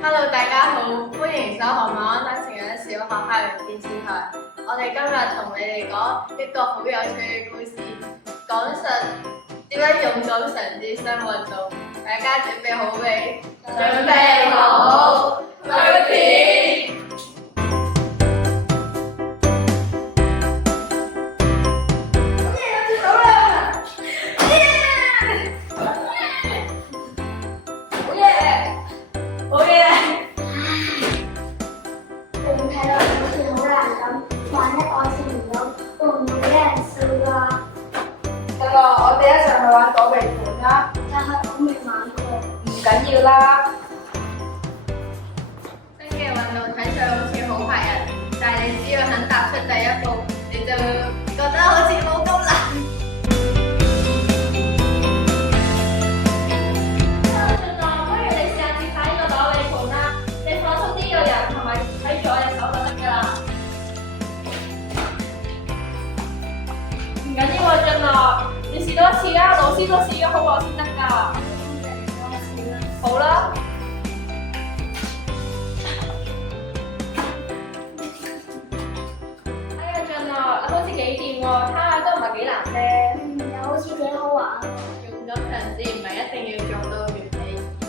Hello，大家好，歡迎收看晚安得情人小學校園電視台。我哋今日同你哋講一個好有趣嘅故事，講述點樣勇敢嘗試新運動。大家準備好未？準備好，開始。我哋一齊去玩躲避盤啦！但係我未玩過。唔緊要啦。新嘅運動睇上好似好嚇人，但係你只要肯踏出第一步，你就會覺得好似冇咁難。不如你試下接下呢個躲避盤啦，你放鬆啲個人同埋睇住我隻手就得㗎啦。唔緊要啊，俊樂，你試多一次啦，老師都試咗好耐先得㗎。好啦。哎呀，俊樂，你好似幾掂喎，睇下都唔係幾難啫。又好似幾好玩。勇敢嘗試唔係一定要做到完美，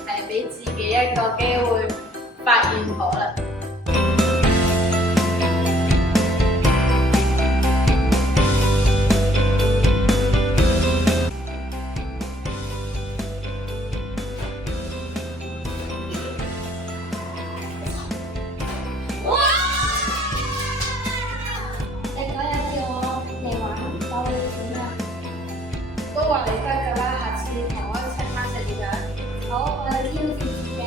係俾自己一個機會發現可能。你嗰日叫我嚟玩躲避盤啊！都話你得㗎啦，下次同我一齊翻食點樣？好，我要挑戰自己。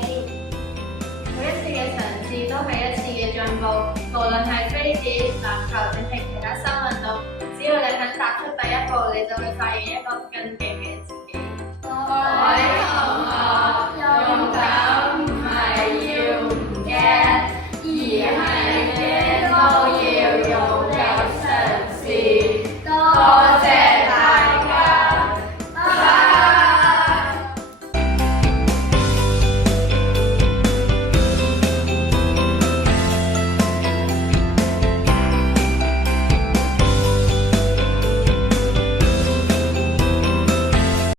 每一次嘅嘗試都係一次嘅進步，無論係飛碟、籃球定係其他新運動，只要你肯踏出第一步，你就會發現一個更勁